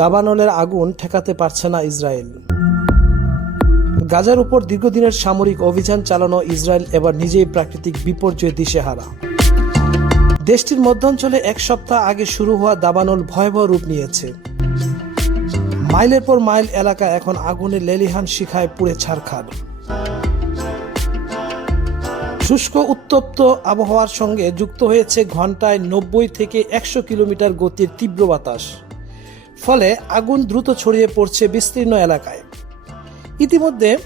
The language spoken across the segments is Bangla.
দাবানলের আগুন ঠেকাতে পারছে না ইসরায়েল। গাজার উপর দীর্ঘদিনের সামরিক অভিযান চালানো ইসরায়েল এবার নিজেই প্রাকৃতিক বিপর্যয়ে দিশেহারা। দেশটির মধ্যাঞ্চলে এক সপ্তাহ আগে শুরু হওয়া দাবানল ভয়াবহ রূপ নিয়েছে। মাইলের পর মাইল এলাকা এখন আগুনে লেলিহান শিখায় পুড়ে ছারখার। শুষ্ক উত্তপ্ত আবহাওয়ার সঙ্গে যুক্ত হয়েছে ঘন্টায় নব্বই থেকে একশো কিলোমিটার গতির তীব্র বাতাস। ফলে আগুন দ্রুত ছড়িয়ে পড়ছে বিস্তীর্ণ এলাকায়। ইতিমধ্যে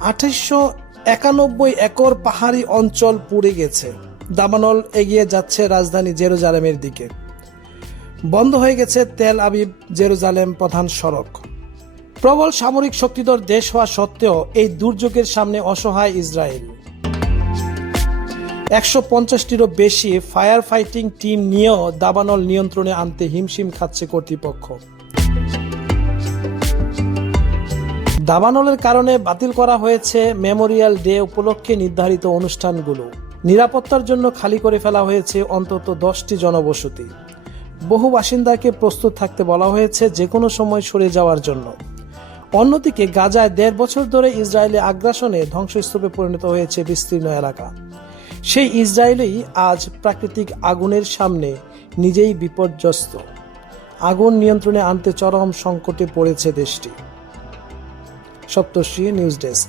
আঠাশশো একানব্বই একর পাহাড়ি অঞ্চল পুড়ে গেছে। দামানল এগিয়ে যাচ্ছে রাজধানী জেরুজালেমের দিকে। বন্ধ হয়ে গেছে তেল আবিব জেরুজালেম প্রধান সড়ক। প্রবল সামরিক শক্তিধর দেশ হওয়া সত্ত্বেও এই দুর্যোগের সামনে অসহায় ইসরায়েল। একশো পঞ্চাশটিরও বেশি ফায়ার ফাইটিং টিম নিয়েও দাবানল নিয়ন্ত্রণে আনতে হিমশিম খাচ্ছে কর্তৃপক্ষ। দাবানলের কারণে বাতিল করা হয়েছে মেমোরিয়াল ডে উপলক্ষে নির্ধারিত অনুষ্ঠানগুলো। নিরাপত্তার জন্য খালি করে ফেলা হয়েছে অন্তত দশটি জনবসতি। বহু বাসিন্দাকে প্রস্তুত থাকতে বলা হয়েছে যে কোনো সময় সরে যাওয়ার জন্য। অন্যদিকে গাজায় দেড় বছর ধরে ইসরায়েলি আগ্রাসনে ধ্বংসস্তূপে পরিণত হয়েছে বিস্তীর্ণ এলাকা। সেই ইসরায়েলই আজ প্রাকৃতিক আগুনের সামনে নিজেই বিপর্যস্ত। আগুন নিয়ন্ত্রণে আনতে চরম সংকটে পড়েছে দেশটি। Saptarshi news desk.